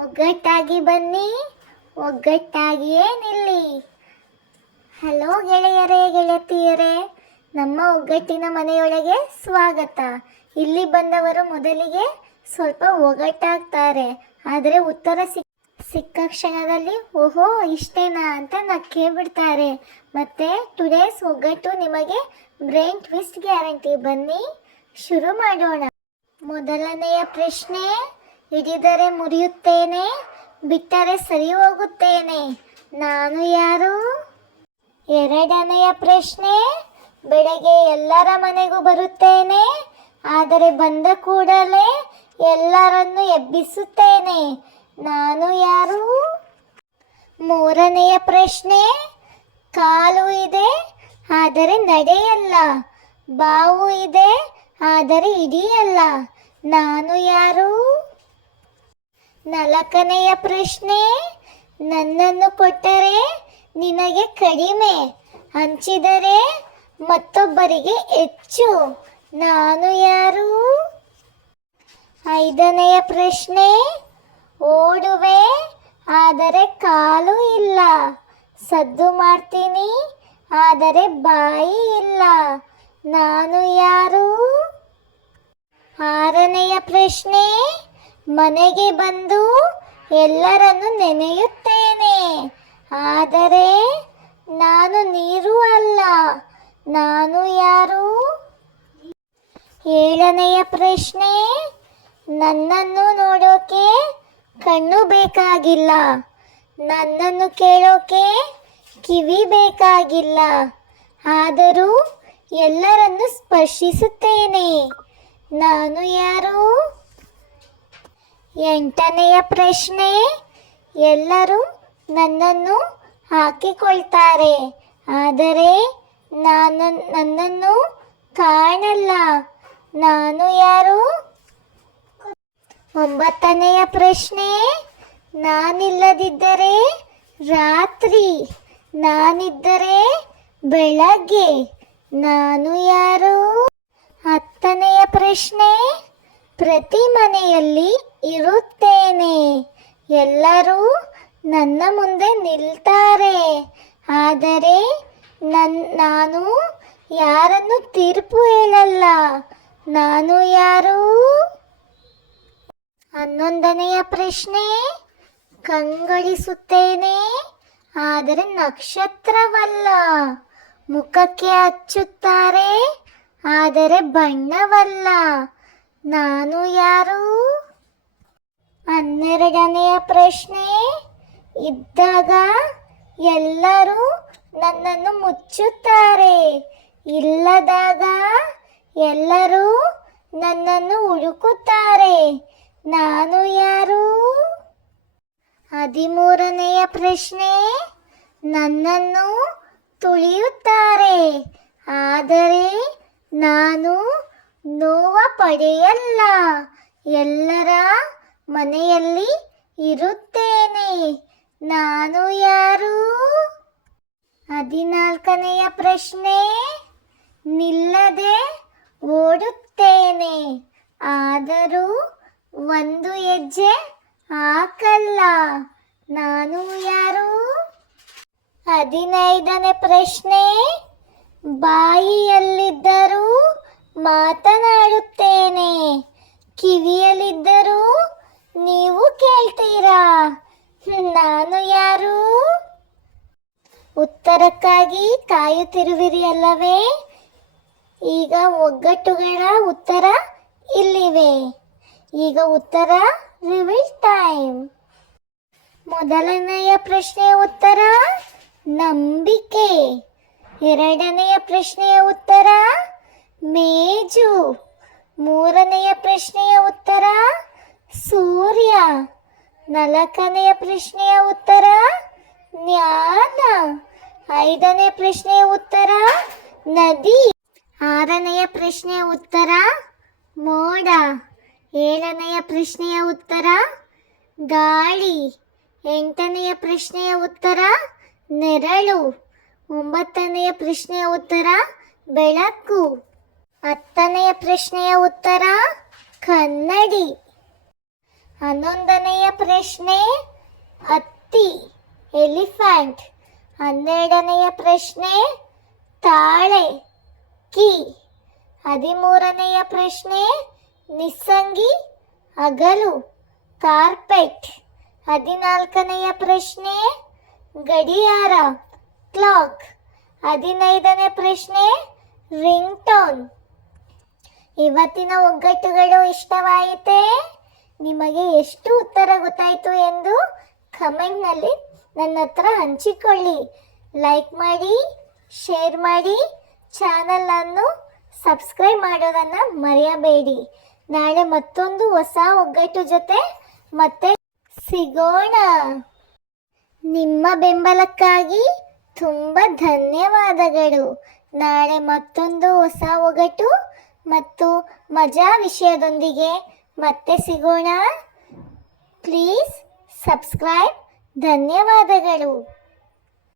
ಒಗ್ಗಟ್ಟಾಗಿ ಬನ್ನಿ ಒಗ್ಗಟ್ಟಾಗಿಯೇ ನಿಲ್ಲಿ ಹಲೋ ಗೆಳೆಯರೇ, ಗೆಳತಿಯರೇ, ನಮ್ಮ ಒಗ್ಗಟ್ಟಿನ ಮನೆಯೊಳಗೆ ಸ್ವಾಗತ. ಇಲ್ಲಿ ಬಂದವರು ಮೊದಲಿಗೆ ಸ್ವಲ್ಪ ಒಗ್ಗಟ್ಟಾಗ್ತಾರೆ, ಆದರೆ ಉತ್ತರ ಸಿಕ್ ಸಿಕ್ಕ ಕ್ಷಣದಲ್ಲಿ ಓಹೋ, ಇಷ್ಟೇನಾ ಅಂತ ನಕ್ಕೇ ಬಿಡ್ತಾರೆ. ಮತ್ತೆ ಟುಡೇಸ್ ಒಗ್ಗಟ್ಟು ನಿಮಗೆ ಬ್ರೈನ್ ಟ್ವಿಸ್ಟ್ ಗ್ಯಾರಂಟಿ ಬನ್ನಿ, ಶುರು ಮಾಡೋಣ. ಮೊದಲನೆಯ ಪ್ರಶ್ನೆ. ಹಿಡಿದರೆ ಮುರಿಯುತ್ತೇನೆ, ಬಿಟ್ಟರೆ ಸರಿ ಹೋಗುತ್ತೇನೆ ನಾನು ಯಾರು? ಎರಡನೆಯ ಪ್ರಶ್ನೆ, ಬೆಳಗ್ಗೆ ಎಲ್ಲರ ಮನೆಗೂ ಬರುತ್ತೇನೆ, ಆದರೆ ಬಂದ ಕೂಡಲೇ ಎಲ್ಲರನ್ನು ಎಬ್ಬಿಸುತ್ತೇನೆ. ನಾನು ಯಾರು? ಮೂರನೆಯ ಪ್ರಶ್ನೆ, ಕಾಲು ಇದೆ, ಆದರೆ ನಡೆಯಲ್ಲ. ಬಾವು ಇದೆ, ಆದರೆ ಇಡಿಯಲ್ಲ ನಾನು ಯಾರು? ನಾಲ್ಕನೆಯ ಪ್ರಶ್ನೆ, ನನ್ನನ್ನು ಕೊಟ್ಟರೆ ನಿನಗೆ ಕಡಿಮೆ, ಹಂಚಿದರೆ ಮತ್ತೊಬ್ಬರಿಗೆ ಹೆಚ್ಚು. ನಾನು ಯಾರು? ಐದನೆಯ ಪ್ರಶ್ನೆ, ಓಡುವೆ, ಆದರೆ ಕಾಲು ಇಲ್ಲ. ಸದ್ದು ಮಾಡ್ತೀನಿ, ಆದರೆ ಬಾಯಿ ಇಲ್ಲ. ನಾನು ಯಾರು? ಆರನೆಯ ಪ್ರಶ್ನೆ ಮನೆಗೆ ಬಂದು ಎಲ್ಲರನ್ನು ನೆನೆಯುತ್ತೇನೆ. ಆದರೆ ನಾನು ನೀರು ಅಲ್ಲ. ನಾನು ಯಾರು? ಏಳನೆಯ ಪ್ರಶ್ನೆ, ನನ್ನನ್ನು ನೋಡೋಕೆ ಕಣ್ಣು ಬೇಕಾಗಿಲ್ಲ. ನನ್ನನ್ನು ಕೇಳೋಕೆ ಕಿವಿ ಬೇಕಾಗಿಲ್ಲ. ಆದರೂ ಎಲ್ಲರನ್ನು ಸ್ಪರ್ಶಿಸುತ್ತೇನೆ. ನಾನು ಯಾರು? ಎಂಟನೆಯ ಪ್ರಶ್ನೆ ಎಲ್ಲರೂ ನನ್ನನ್ನು ಹಾಕಿಕೊಳ್ತಾರೆ. ಆದರೆ ನಾನು ನನ್ನನ್ನು ಕಾಣಲ್ಲ. ನಾನು ಯಾರು? ಒಂಬತ್ತನೆಯ ಪ್ರಶ್ನೆ ನಾನಿಲ್ಲದಿದ್ದರೆ ರಾತ್ರಿ, ನಾನಿದ್ದರೆ ಬೆಳಗ್ಗೆ, ನಾನು ಯಾರು? ಹತ್ತನೆಯ ಪ್ರಶ್ನೆ ಪ್ರತಿ ಮನೆಯಲ್ಲಿ ಇರುತ್ತೇನೆ. ಎಲ್ಲರೂ ನನ್ನ ಮುಂದೆ ನಿಲ್ತಾರೆ. ಆದರೆ ನನ್, ನಾನು ಯಾರನ್ನು ತೀರ್ಪು ಹೇಳಲ್ಲ. ನಾನು ಯಾರು? ಹನ್ನೊಂದನೆಯ ಪ್ರಶ್ನೆ. ಕಂಗಳಿಸುತ್ತೇನೆ, ಆದರೆ ನಕ್ಷತ್ರವಲ್ಲ. ಮುಖಕ್ಕೆ ಹಚ್ಚುತ್ತಾರೆ ಆದರೆ ಬಣ್ಣವಲ್ಲ. ನಾನು ಯಾರು? ಹನ್ನೆರಡನೆಯ ಪ್ರಶ್ನೆ. ಇದ್ದಾಗ ಎಲ್ಲರೂ ನನ್ನನ್ನು ಮುಚ್ಚುತ್ತಾರೆ. ಇಲ್ಲದಾಗ ಎಲ್ಲರೂ ನನ್ನನ್ನು ಹುಡುಕುತ್ತಾರೆ. ನಾನು ಯಾರು? ಹದಿಮೂರನೆಯ ಪ್ರಶ್ನೆ. ನನ್ನನ್ನು ತುಳಿಯುತ್ತಾರೆ. ಆದರೆ ನಾನು ನೋವ ಪಡೆಯಲ್ಲ ಎಲ್ಲರ ಮನೆಯಲ್ಲಿ ಇರುತ್ತೇನೆ. ನಾನು ಯಾರು? ಹದಿನಾಲ್ಕನೆಯ ಪ್ರಶ್ನೆ. ನಿಲ್ಲದೆ ಓಡುತ್ತೇನೆ. ಆದರೂ ಒಂದು ಹೆಜ್ಜೆ ಹಾಕಲ್ಲ. ನಾನು ಯಾರು? ಹದಿನೈದನೇ ಪ್ರಶ್ನೆ. ಬಾಯಿಯಲ್ಲಿದ್ದರೂ ಮಾತನಾಡುತ್ತೇನೆ. ಕಿವಿಯಲ್ಲಿದ್ದರೂ ನೀವು ಕೇಳ್ತೀರಾ? ನಾನು ಯಾರು? ಉತ್ತರಕ್ಕಾಗಿ ಕಾಯುತ್ತಿರುವಿರಿ ಅಲ್ಲವೇ? ಈಗ ಒಗ್ಗಟ್ಟುಗಳ ಉತ್ತರ ಇಲ್ಲಿವೆ. ಈಗ ಉತ್ತರ ರಿವೀಲ್ ಟೈಮ್ ಮೊದಲನೆಯ ಪ್ರಶ್ನೆಯ ಉತ್ತರ ನಂಬಿಕೆ. ಎರಡನೆಯ ಪ್ರಶ್ನೆಯ ಉತ್ತರ ಮೇಜು, ಮೂರನೆಯ ಪ್ರಶ್ನೆಯ ಉತ್ತರ ಸೂರ್ಯ, ನಾಲ್ಕನೆಯ ಪ್ರಶ್ನೆಯ ಉತ್ತರ ಜ್ಞಾನ, ಐದನೇ ಪ್ರಶ್ನೆಯ ಉತ್ತರ ನದಿ, ಆರನೆಯ ಪ್ರಶ್ನೆಯ ಉತ್ತರ ಮೋಡ, ಏಳನೆಯ ಪ್ರಶ್ನೆಯ ಉತ್ತರ ಗಾಳಿ, ಎಂಟನೆಯ ಪ್ರಶ್ನೆಯ ಉತ್ತರ ನೆರಳು, ಒಂಬತ್ತನೆಯ ಪ್ರಶ್ನೆಯ ಉತ್ತರ ಬೆಳಕು. ಹತ್ತನೆಯ ಪ್ರಶ್ನೆಯ ಉತ್ತರ ಕನ್ನಡಿ. ಹನ್ನೊಂದನೆಯ ಪ್ರಶ್ನೆ ಅತ್ತಿ ಎಲಿಫ್ಯಾಂಟ್ ಹನ್ನೆರಡನೆಯ ಪ್ರಶ್ನೆ ತಾಳೆ, ಕಿ. ಹದಿಮೂರನೆಯ ಪ್ರಶ್ನೆ ನಿಸ್ಸಂಗಿ ಅಗಲು ಕಾರ್ಪೆಟ್. ಹದಿನಾಲ್ಕನೆಯ ಪ್ರಶ್ನೆ ಗಡಿಯಾರ, ಕ್ಲಾಕ್. ಹದಿನೈದನೇ ಪ್ರಶ್ನೆ ರಿಂಗ್ ಟೋನ್ ಇವತ್ತಿನ ಒಗ್ಗಟ್ಟುಗಳು ಇಷ್ಟವಾಯಿತೇ? ನಿಮಗೆ ಎಷ್ಟು ಉತ್ತರ ಗೊತ್ತಾಯಿತು ಎಂದು ಕಮೆಂಟ್ನಲ್ಲಿ ನನ್ನ ಹತ್ರ ಹಂಚಿಕೊಳ್ಳಿ. ಲೈಕ್ ಮಾಡಿ, ಶೇರ್ ಮಾಡಿ, ಚಾನಲನ್ನು ಸಬ್ಸ್ಕ್ರೈಬ್ ಮಾಡೋದನ್ನು ಮರೆಯಬೇಡಿ. ನಾಳೆ ಮತ್ತೊಂದು ಹೊಸ ಒಗ್ಗಟ್ಟು ಜೊತೆ ಮತ್ತೆ ಸಿಗೋಣ. ನಿಮ್ಮ ಬೆಂಬಲಕ್ಕಾಗಿ ತುಂಬ ಧನ್ಯವಾದಗಳು. ನಾಳೆ ಮತ್ತೊಂದು ಹೊಸ ಒಗಟು ಮತ್ತು ಮಜಾ ವಿಷಯದೊಂದಿಗೆ ಮತ್ತೆ ಸಿಗೋಣ. ಪ್ಲೀಸ್ ಸಬ್ಸ್ಕ್ರೈಬ್ ಧನ್ಯವಾದಗಳು.